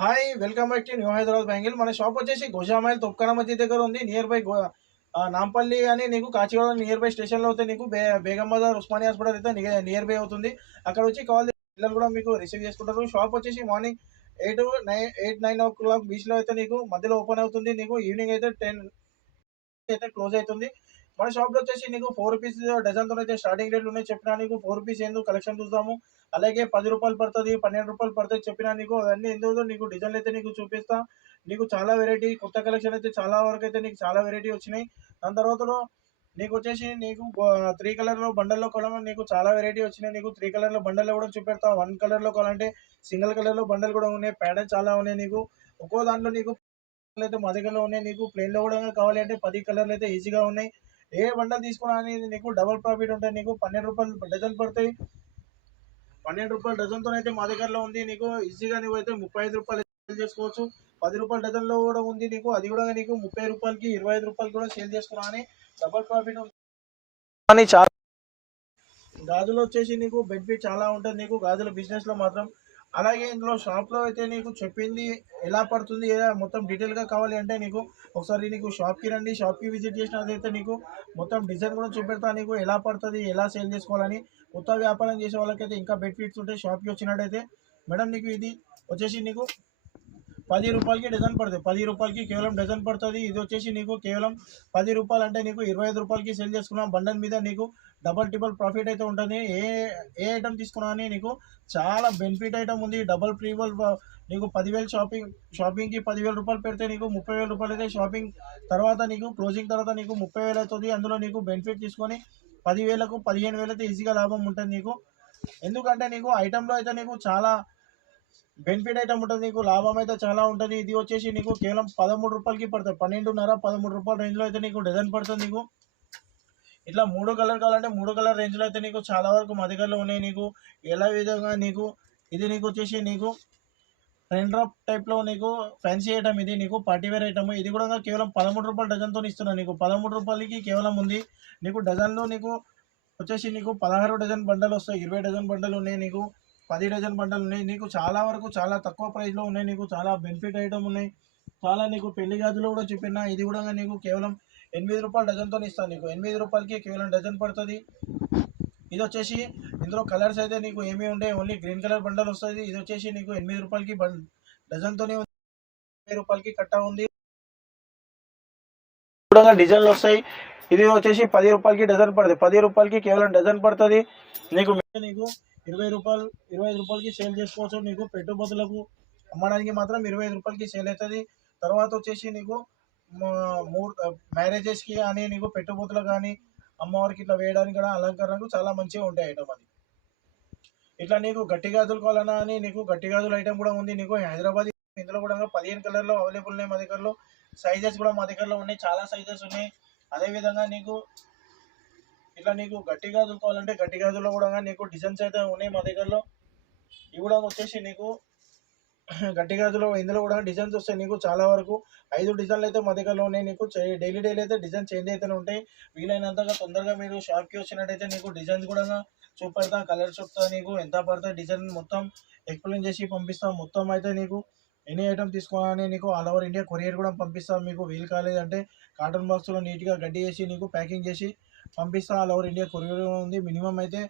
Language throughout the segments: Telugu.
Hi welcome back to new Hyderabad bangle. మన షాప్ వచ్చేసి గోజామైల్ తొక్కన మధ్య దగ్గర ఉంది. నియర్ బై నాంపల్లి అని నీకు కాచిగూడ నియర్ బై స్టేషన్లో అవుతుంది. నీకు బేగం బజార్ ఉస్మానియా హాస్పిటల్ అయితే నియర్ బై అవుతుంది. అక్కడ వచ్చి కాల్ పిల్లలు కూడా మీకు రిసీవ్ చేసుకుంటారు. షాప్ వచ్చేసి మార్నింగ్ 8-9 బీచ్లో అయితే నీకు మధ్యలో ఓపెన్ అవుతుంది. నీకు ఈవినింగ్ అయితే 10 అయితే క్లోజ్ అవుతుంది. మన షాప్ లో వచ్చేసి నీకు ₹4 డజన్ తో అయితే స్టార్టింగ్ రేట్లు ఉన్నాయి. చెప్పినా నీకు ₹4 ఏందో కలెక్షన్ చూద్దాము. అలాగే ₹10 పడుతుంది, ₹12 పడుతుంది చెప్పినా నీకు అవన్నీ ఎందుకు నీకు డిజైన్లు అయితే నీకు చూపిస్తా. నీకు చాలా వెరైటీ కొత్త కలెక్షన్ అయితే చాలా వరకు అయితే నీకు చాలా వెరైటీ వచ్చినాయి. దాని తర్వాత నీకు వచ్చేసి నీకు 3 కలర్ లో బండల్లో కొనమో నీకు చాలా వెరైటీ వచ్చినాయి. నీకు 3 కలర్ లో బండల్లో కూడా చూపెడతా. 1 కలర్ లో కొనాలంటే సింగిల్ కలర్ లో బండలు కూడా ఉన్నాయి. ప్యాటర్న్ చాలా ఉన్నాయి. నీకు ఒక్కో దాంట్లో నీకు అయితే మా దగ్గరలో ఉన్నాయి. నీకు ప్లేన్ లో కూడా కావాలి అంటే 10 కలర్లు అయితే ఈజీగా ఉన్నాయి. ఏ బండల్ తీసుకున్నా అనేది నీకు డబుల్ ప్రాఫిట్ ఉంటాయి. నీకు ₹12 డజన్ పడతాయి. ₹12 డజన్ తో అయితే మా దగ్గరలో ఉంది. నీకు ఈజీగా నువ్వు అయితే ₹35 సేల్ చేసుకోవచ్చు. ₹10 డజన్ లో కూడా ఉంది. నీకు అది కూడా నీకు ₹30కి ₹25 కూడా సేల్ చేసుకున్నా అని డబుల్ ప్రాఫిట్ ఉంటుంది. చాలా గాజులు వచ్చేసి నీకు బెనిఫిట్ చాలా ఉంటుంది. నీకు గాజుల బిజినెస్ లో మాత్రం అలాగే ఇందులో షాప్ లో అయితే నీకు చెప్పింది ఎలా పడుతుంది మొత్తం డీటెయిల్ గా కావాలి అంటే నీకు ఒకసారి నీకు షాప్ కి రండి. షాప్ కి విజిట్ చేసినదైతే నీకు మొత్తం డిజైన్ కూడా చూపెడతా. నీకు ఎలా పడుతుంది ఎలా సేల్ చేసుకోవాలని కొత్త వ్యాపారం చేసే వాళ్ళకైతే ఇంకా బెనిఫిట్స్ ఉంటాయి. షాప్ కి వచ్చినట్టయితే మేడం నీకు ఇది వచ్చేసి నీకు ₹10కి డజన్ పడుతుంది. ₹10కి కేవలం డజన్ పడుతుంది. ఇది వచ్చేసి నీకు కేవలం ₹10 అంటే నీకు ₹25కి సేల్ చేసుకున్నాం. బండల్ మీద నీకు డబల్ ట్రిపుల్ ప్రాఫిట్ అయితే ఉంటుంది. ఏ ఐటమ్ తీసుకున్నా అని నీకు చాలా బెనిఫిట్ ఐటమ్ ఉంది. డబల్ ప్రీవల్ నీకు 10,000 షాపింగ్కి ₹10,000 పెడితే నీకు ₹30,000 అయితే షాపింగ్ తర్వాత నీకు క్లోజింగ్ తర్వాత నీకు 30,000 అవుతుంది. అందులో నీకు బెనిఫిట్ తీసుకొని 10,000కు 15,000 అయితే ఈజీగా లాభం ఉంటుంది నీకు. ఎందుకంటే నీకు ఐటమ్లో అయితే నీకు చాలా బెనిఫిట్ ఐటమ్ ఉంటుంది. నీకు లాభం అయితే చాలా ఉంటుంది. ఇది వచ్చేసి నీకు కేవలం ₹13కి పడుతుంది. 12.5 ₹13 రేంజ్లో అయితే నీకు డజన్ పడుతుంది. నీకు ఇట్లా 3 కలర్ కావాలంటే 3 కలర్ రేంజ్లో అయితే నీకు చాలా వరకు మా దగ్గరలో ఉన్నాయి. నీకు ఎలా విధంగా నీకు ఇది నీకు వచ్చేసి నీకు రెయిన్ డ్రాప్ టైప్లో నీకు ఫ్యాన్సీ ఐటమ్. ఇది నీకు పార్టీవేర్ ఐటమ్. ఇది కూడా కేవలం ₹13 డజన్తో ఇస్తున్నాను. నీకు ₹13కి కేవలం ఉంది. నీకు డజన్లో నీకు వచ్చేసి నీకు 16 డజన్ బండలు వస్తాయి. 20 డజన్ బండలు ఉన్నాయి. నీకు 10 డజన్ బండలు ఉన్నాయి. నీకు చాలా వరకు చాలా తక్కువ ప్రైస్లో ఉన్నాయి. నీకు చాలా బెనిఫిట్ ఐటమ్ ఉన్నాయి. చాలా నీకు పెళ్లి గాజులు కూడా చూపిన ఇది కూడా నీకు కేవలం ₹8 డజన్తో ఇస్తాను. నీకు ₹8కి కేవలం డజన్ పడుతుంది. ఇది వచ్చేసి ఇందులో కలర్స్ అయితే నీకు ఏమీ ఉండే ఓన్లీ గ్రీన్ కలర్ బండల్ వస్తుంది. ఇది వచ్చేసి నీకు ₹8కి డజన్తోనే ₹10కి కట్ట ఉంది. కూడా డిజైన్లు వస్తాయి. ఇది వచ్చేసి ₹10కి డజన్ పడుతుంది. ₹10కి కేవలం డజన్ పడుతుంది. నీకు నీకు ₹20 ₹25కి సేల్ చేసుకోవచ్చు. నీకు పెట్టుబడులకు అమ్మడానికి మాత్రం ₹25కి సేల్ అవుతుంది. తర్వాత వచ్చేసి నీకు మ్యారేజెస్కి కానీ నీకు పెట్టుబడులు కానీ అమ్మవారికి ఇట్లా వేయడానికి కూడా అలంకరణకు చాలా మంచిగా ఉంటాయి ఐటమ్ అది. ఇట్లా నీకు గట్టి గాజులు కావాలన్నా అని నీకు గట్టి గాజుల ఐటమ్ కూడా ఉంది. నీకు హైదరాబాద్ ఇందులో కూడా 15 కలర్లో అవైలబుల్ ఉన్నాయి మా దగ్గరలో. సైజెస్ కూడా మా దగ్గరలో ఉన్నాయి. చాలా సైజెస్ ఉన్నాయి. అదేవిధంగా నీకు ఇట్లా నీకు గట్టి గాజులు కావాలంటే గట్టి గాజుల్లో కూడా నీకు డిజైన్స్ అయితే ఉన్నాయి మా దగ్గరలో. ఇవి కూడా వచ్చేసి నీకు గట్టి గాజులో ఇందులో కూడా డిజైన్స్ వస్తాయి. నీకు చాలా వరకు 5 డిజైన్లు అయితే మా దగ్గరలో ఉన్నాయి. నీకు డైలీ అయితే డిజైన్ చేంజ్ అయితేనే ఉంటాయి. వీలైనంతగా తొందరగా మీరు షాప్కి వచ్చినట్టయితే నీకు డిజైన్స్ కూడా చూపెడతా. కలర్స్ చెప్తా. నీకు ఎంత పడుతుంది డిజైన్ మొత్తం ఎక్స్ప్లెయిన్ చేసి పంపిస్తాం. మొత్తం అయితే నీకు ఎనీ ఐటమ్ తీసుకోవాలని నీకు ఆల్ ఓవర్ ఇండియా కొరియర్ కూడా పంపిస్తాం. మీకు వీలు కాలేదంటే కాటన్ బాక్స్లో నీట్గా గడ్డి చేసి నీకు ప్యాకింగ్ చేసి పంపిస్తాం. ఆల్ ఓవర్ ఇండియా కొరియర్ ఉంది. మినిమం అయితే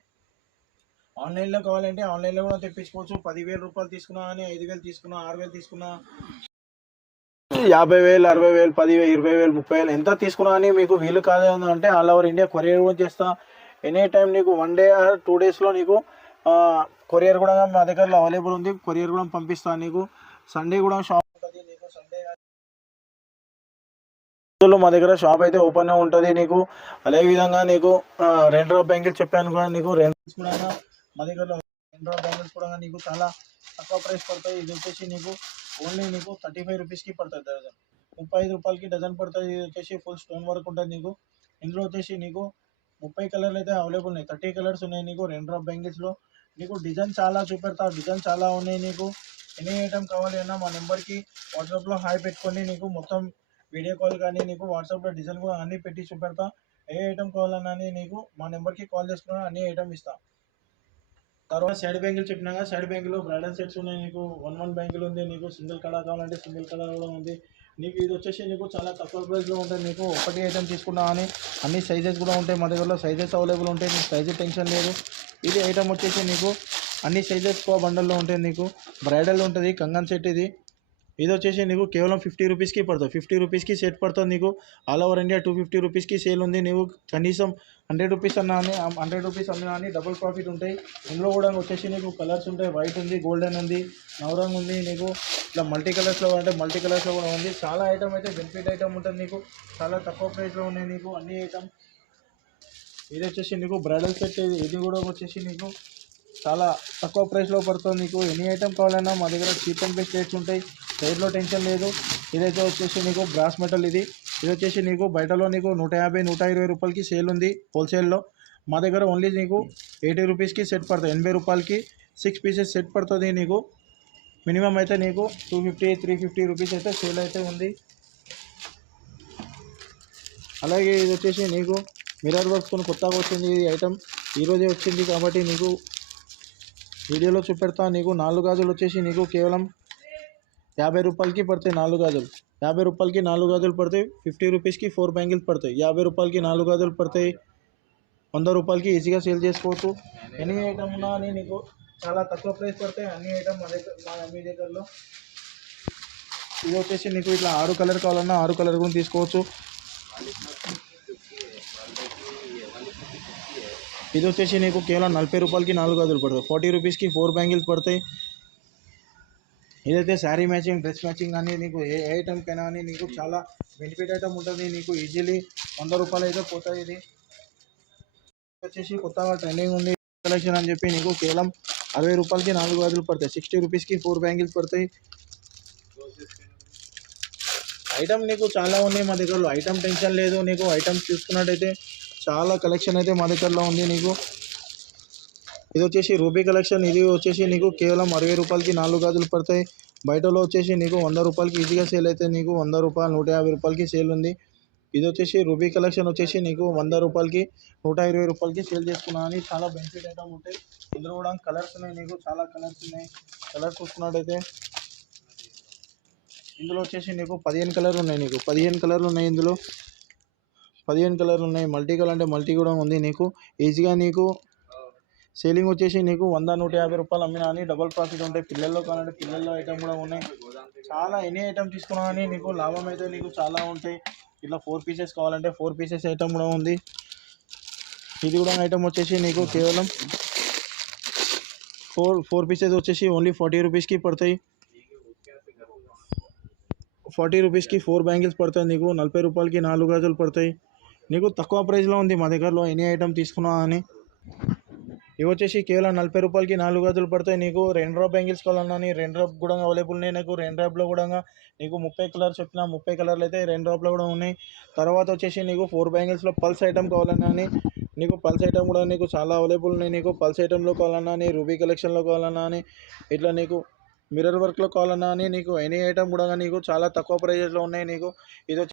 ఆన్లైన్లో కావాలంటే ఆన్లైన్లో కూడా తెప్పించుకోవచ్చు. ₹10,000 తీసుకున్నా అని 5,000 తీసుకున్నా 6,000 తీసుకున్నా 50,000 60,000 10,000 20,000 30,000 ఎంత తీసుకున్నా అని మీకు వీలు కాలేదు అంటే ఆల్ ఓవర్ ఇండియా కొరియర్ కూడా చేస్తా. ఎనీ టైం నీకు 1 డే ఆర్ 2 డేస్లో నీకు కొరియర్ కూడా మా దగ్గరలో అవైలబుల్ ఉంది. కొరియర్ కూడా పంపిస్తాను. నీకు సండే కూడా షాప్ ఉంటుంది. నీకు సండే మా దగ్గర షాప్ అయితే ఓపెన్ ఉంటుంది. నీకు అదేవిధంగా నీకు రెండు బ్యాంగిల్స్ చెప్పాను కూడా నీకు రెంట్స్ కూడా మా దగ్గరలో రెండు బ్యాంగిల్స్ కూడా నీకు చాలా తక్కువ ప్రైస్ పడతాయి. ఇది వచ్చేసి నీకు ఓన్లీ నీకు ₹35కి పడుతుంది డజన్. ₹35కి డజన్ పడుతుంది. ఇది వచ్చేసి ఫుల్ స్టోన్ వర్క్ ఉంటుంది. నీకు ఇందులో వచ్చేసి నీకు 30 కలర్లు అయితే అవైలబుల్ ఉన్నాయి. 30 కలర్స్ ఉన్నాయి. నీకు రెండు బ్యాంగిల్స్లో నీకు డిజైన్ చాలా చూపెడతా. డిజైన్ చాలా ఉన్నాయి. నీకు ఎనీ ఐటమ్ కావాలి అన్నా మా నెంబర్కి వాట్సాప్లో హాయ్ పెట్టుకొని నీకు మొత్తం వీడియో కాల్ కానీ నీకు వాట్సాప్లో డిజైన్ కూడా అన్నీ పెట్టి చూపెడతా. ఏ ఐటమ్ కావాలన్నా నీకు మా నెంబర్కి కాల్ చేసుకున్నా అన్ని ఐటమ్ ఇస్తా. తర్వాత సైడ్ బ్యాంగిల్ చెప్పినాక సైడ్ బ్యాంగిల్లో బ్రైడల్ సెట్స్ ఉన్నాయి నీకు. వన్ బ్యాంగిల్ ఉంది నీకు. సింగిల్ కలర్ కావాలంటే సింగిల్ కలర్ కూడా ఉంది నీకు. ఇది వచ్చేసి నీకు చాలా తక్కువ ప్రైస్లో ఉంటుంది నీకు. ఒకటి ఐటమ్ తీసుకున్నా అని అన్ని సైజెస్ కూడా ఉంటాయి మా దగ్గరలో. సైజెస్ అవైలబుల్ ఉంటాయి నీకు. సైజు టెన్షన్ లేదు. ఇది ఐటమ్ వచ్చేసి నీకు అన్ని సైజెస్ బండల్లో ఉంటాయి నీకు. బ్రైడల్ ఉంటుంది కంగన్ సెట్ ఇది. ఇది వచ్చేసి నీకు కేవలం 50 రూపీస్కి పడుతుంది. 50 రూపీస్కి సెట్ పడుతుంది నీకు. ఆల్ ఓవర్ ఇండియా 250 రూపీస్కి సేల్ ఉంది. నీవు కనీసం 100 రూపీస్ అన్నా అని 100 రూపీస్ అన్నా అని డబుల్ ప్రాఫిట్ ఉంటాయి. ఇందులో కూడా వచ్చేసి నీకు కలర్స్ ఉంటాయి. వైట్ ఉంది, గోల్డెన్ ఉంది, నవరంగ్ ఉంది నీకు. ఇట్లా మల్టీ కలర్స్లో అంటే మల్టీ కలర్స్లో కూడా ఉంది. చాలా ఐటమ్ అయితే బెనిఫిట్ ఐటమ్ ఉంటుంది నీకు. చాలా తక్కువ ప్రైస్లో ఉన్నాయి నీకు అన్ని ఐటమ్. ఇది వచ్చేసి నీకు బ్రైడల్ సెట్. ఇది కూడా వచ్చేసి నీకు చాలా తక్కువ ప్రైస్లో పడుతుంది నీకు. ఎనీ ఐటమ్ కావాలన్నా మా దగ్గర చీప్ అండ్ బెస్ట్ రేట్స్ ఉంటాయి. రేట్లో టెన్షన్ లేదు. ఇదైతే వచ్చేసి నీకు బ్రాస్ మెటల్. ఇది వచ్చేసి నీకు బయటలో నీకు 150 120 రూపాయలకి సేల్ ఉంది హోల్సేల్లో. మా దగ్గర ఓన్లీ నీకు 80 రూపీస్కి సెట్ పడుతుంది. 80 రూపాయలకి 6 పీసెస్ సెట్ పడుతుంది నీకు. మినిమం అయితే నీకు 250 350 రూపీస్ అయితే సేల్ అయితే ఉంది. అలాగే ఇది వచ్చేసి నీకు మిర్రర్ వర్క్స్తో కొత్తగా వచ్చింది ఈ ఐటమ్. ఈరోజే వచ్చింది కాబట్టి నీకు వీడియోలో చూపెడతా. నీకు 4 గాజులు వచ్చేసి నీకు కేవలం 50 రూపాయలకి పడతాయి. 4 గాజులు 50 రూపాయలకి 4 గాజులు పడతాయి. 50 రూపీస్కి 4 బ్యాంగిల్స్ పడతాయి. 50 రూపాయలకి 4 గాజులు పడతాయి. 100 రూపాయలకి ఈజీగా సేల్ చేసుకోవచ్చు. ఎనీ ఐటమ్ ఉన్నా అని నీకు చాలా తక్కువ ప్రైస్ పడతాయి అన్ని ఐటమ్ మీ దగ్గరలో. ఇది వచ్చేసి నీకు ఇట్లా 6 కలర్ కావాలన్నా 6 కలర్ కూడా తీసుకోవచ్చు. ఇది వచ్చేసి నీకు కేవలం 40 రూపాయలకి 4 గాజులు పడతాయి. 40 రూపీస్కి 4 బ్యాంగిల్స్ పడతాయి. ఇదైతే శారీ మ్యాచింగ్, డ్రెస్ మ్యాచింగ్ అని నీకు ఏ ఐటమ్కైనా అని నీకు చాలా బెనిఫిట్ ఐటమ్ ఉంటుంది నీకు. ఈజీలీ 100 రూపాయలు అయితే పోతాయి. ఇది వచ్చేసి కొత్తగా ట్రెండింగ్ ఉంది కలెక్షన్ అని చెప్పి నీకు కేవలం 60 రూపాయలకి 4 గాజులు పడతాయి. 60 రూపీస్కి 4 బ్యాంగిల్స్ పడతాయి. ఐటమ్ నీకు చాలా ఉన్నాయి మా దగ్గరలో. ఐటమ్ టెన్షన్ లేదు నీకు. ఐటమ్స్ చూసుకున్నట్టయితే చాలా కలెక్షన్ అయితే మా దగ్గరలో ఉంది నీకు. ఇది వచ్చేసి రూబీ కలెక్షన్. ఇది వచ్చేసి నీకు కేవలం 60 రూపాయలకి 4 గాజులు పడతాయి. బయటలో వచ్చేసి నీకు 100 రూపాయలకి ఈజీగా సేల్ అయితే నీకు 100 రూపాయలు 150 రూపాయలకి సేల్ ఉంది. ఇది వచ్చేసి రూబీ కలెక్షన్ వచ్చేసి నీకు 100 రూపాయలకి 120 రూపాయలకి సేల్ చేసుకున్నా అని చాలా బెనిఫిట్ ఐటమ్ ఉంటాయి. ఇందులో కూడా కలర్స్ ఉన్నాయి నీకు. చాలా కలర్స్ ఉన్నాయి. కలర్స్ చూసుకున్నట్టయితే ఇందులో వచ్చేసి నీకు 15 కలర్లు ఉన్నాయి నీకు. 15 కలర్లు ఉన్నాయి ఇందులో. 15 కలర్లు ఉన్నాయి. మల్టీ కలర్ అంటే మల్టీ కూడా ఉంది నీకు. ఈజీగా నీకు సేలింగ్ వచ్చేసి నీకు 100 150 రూపాయలు అమ్మినా అని డబల్ ప్రాఫిట్ ఉంటాయి. పిల్లల్లో కావాలంటే పిల్లల్లో ఐటమ్ కూడా ఉన్నాయి. చాలా ఎనీ ఐటమ్ తీసుకున్నా కానీ నీకు లాభం అయితే నీకు చాలా ఉంటాయి. ఇట్లా 4 పీసెస్ కావాలంటే 4 పీసెస్ ఐటమ్ కూడా ఉంది. ఇది కూడా ఐటమ్ వచ్చేసి నీకు కేవలం 4 పీసెస్ వచ్చేసి ఓన్లీ 40 రూపీస్కి పడతాయి. 40 రూపీస్కి 4 బ్యాంగిల్స్ పడతాయి నీకు. 40 రూపాయలకి 4 గాజులు పడతాయి నీకు. తక్కువ ప్రైస్లో ఉంది మా దగ్గరలో ఎనీ ఐటమ్ తీసుకున్నా అని. ఇవి వచ్చేసి కేవలం 40 రూపాయలకి 4 గాజులు పడతాయి నీకు. రెయిన్ డ్రాప్ బ్యాంగిల్స్ కావాలన్నా అని రెయిన్ డ్రాప్ కూడా అవైలబుల్ ఉన్నాయి నీకు. రెయిన్ డ్రాప్లో కూడా నీకు 30 కలర్స్ చెప్పిన 30 కలర్లు అయితే రెయిన్ డ్రాప్లో కూడా ఉన్నాయి. తర్వాత వచ్చేసి నీకు 4 బ్యాంగిల్స్లో పల్స్ ఐటమ్ కావాలన్నా అని నీకు పల్స్ ఐటమ్ కూడా నీకు చాలా అవైలబుల్ ఉన్నాయి నీకు. పల్స్ ఐటంలో కావాలన్నా అని రూబీ కలెక్షన్లో కావాలన్నా అని ఇట్లా నీకు మిర్రర్ వర్క్లో కావాలన్నా అని నీకు ఎనీ ఐటమ్ కూడా నీకు చాలా తక్కువ ప్రైజెస్లో ఉన్నాయి నీకు. ఇది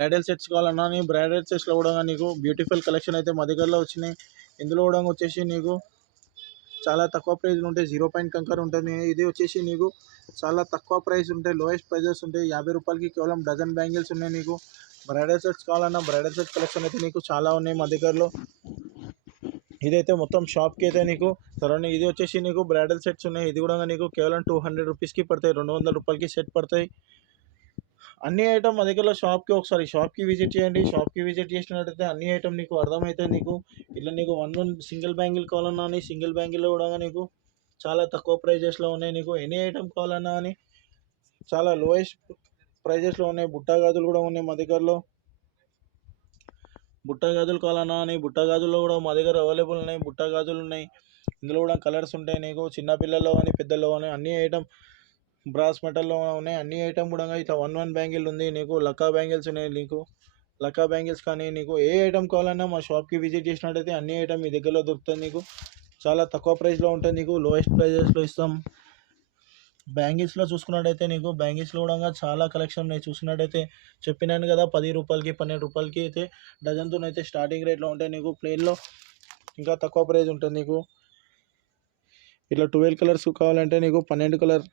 బ్రైడల్ సెట్స్ కావాలన్నా నీ బ్రైడల్ సెట్స్లో కూడా నీకు బ్యూటిఫుల్ కలెక్షన్ అయితే మా దగ్గరలో వచ్చినాయి. ఇందులో కూడా వచ్చేసి నీకు చాలా తక్కువ ప్రైస్లు ఉంటాయి. 0 పాయింట్ కంకర్ ఉంటుంది. ఇది వచ్చేసి నీకు చాలా తక్కువ ప్రైస్ ఉంటాయి. లోయెస్ట్ ప్రైజెస్ ఉంటాయి. 50 రూపాయలకి కేవలం డజన్ బ్యాంగిల్స్ ఉన్నాయి నీకు. బ్రైడల్ సెట్స్ కావాలన్నా బ్రైడల్ సెట్ కలెక్షన్ అయితే నీకు చాలా ఉన్నాయి మా దగ్గరలో. ఇదైతే మొత్తం షాప్కి అయితే నీకు సరౌండింగ్. ఇది వచ్చేసి నీకు బ్రైడల్ సెట్స్ ఉన్నాయి. ఇది కూడా నీకు కేవలం 200 రూపీస్కి పడతాయి. 200 రూపాయలకి సెట్ పడతాయి. అన్ని ఐటమ్ మా దగ్గరలో షాప్కి విజిట్ చేయండి. షాప్కి విజిట్ చేసినట్టయితే అన్ని ఐటమ్ నీకు అర్థమవుతాయి నీకు. ఇట్లా నీకు వన్ సింగిల్ బ్యాంగిల్ కావాలన్నా అని సింగిల్ బ్యాంగిల్లో కూడా నీకు చాలా తక్కువ ప్రైజెస్లో ఉన్నాయి నీకు. ఎనీ ఐటమ్ కావాలన్నా అని చాలా లోయెస్ట్ ప్రైజెస్లో ఉన్నాయి. బుట్టా గాజులు కూడా ఉన్నాయి మా దగ్గరలో. బుట్టా గాజులు కావాలన్నా అని బుట్టా గాజుల్లో కూడా మా దగ్గర అవైలబుల్ ఉన్నాయి. బుట్టా గాజులు ఉన్నాయి. ఇందులో కూడా కలర్స్ ఉంటాయి నీకు. చిన్నపిల్లల్లో కానీ పెద్దల్లో కానీ అన్ని ఐటమ్ బ్రాస్ మెటల్లో ఉన్నాయి. అన్ని ఐటమ్ కూడా ఇట్లా 1 బ్యాంగిల్ ఉంది నీకు. లక్కా బ్యాంగిల్స్ ఉన్నాయి నీకు. లక్కా బ్యాంగిల్స్ కానీ నీకు ఏ ఐటమ్ కావాలన్నా మా షాప్కి విజిట్ చేసినట్టయితే అన్ని ఐటమ్ మీ దగ్గరలో దొరుకుతుంది నీకు. చాలా తక్కువ ప్రైస్లో ఉంటుంది నీకు. లోయెస్ట్ ప్రైజెస్లో ఇస్తాం. బ్యాంగిల్స్‌లో చూసుకున్నట్టయితే నీకు బ్యాంగిల్స్‌లో కూడా చాలా కలెక్షన్ ఉన్నాయి. చూసుకున్నట్టయితే చెప్పినాను కదా, రూ. 10, రూ. 12 అయితే డజన్‌తోనైతే స్టార్టింగ్ రేట్‌లో ఉంటాయి. నీకు ప్లెయిన్‌లో ఇంకా తక్కువ ప్రైస్ ఉంటుంది నీకు. ఇట్లా 12 కలర్స్ కావాలంటే నీకు 12 కలర్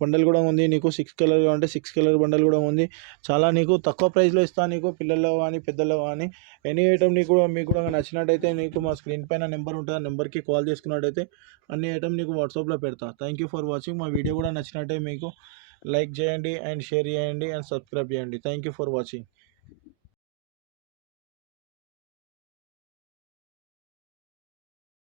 బండల్ కూడా ఉంది. నీకు 6 కలర్ కావాలంటే 6 కలర్ బండల్ కూడా ఉంది. చాలా నీకు తక్కువ ప్రైస్‌లో ఇస్తాను నీకు, పిల్లల్లో కానీ పెద్దల్లో కానీ. ఎనీ ఐటమ్ మీకు కూడా నచ్చినట్టయితే నీకు మా స్క్రీన్ పైన నెంబర్ ఉంటుంది. ఆ నెంబర్కి కాల్ చేసుకున్నట్టయితే అన్ని ఐటమ్ నీకు వాట్సాప్లో పెడతా. Thank you for watching. మా వీడియో కూడా నచ్చినట్టే మీకు లైక్ చేయండి అండ్ షేర్ చేయండి అండ్ సబ్స్క్రైబ్ చేయండి. Thank you for watching.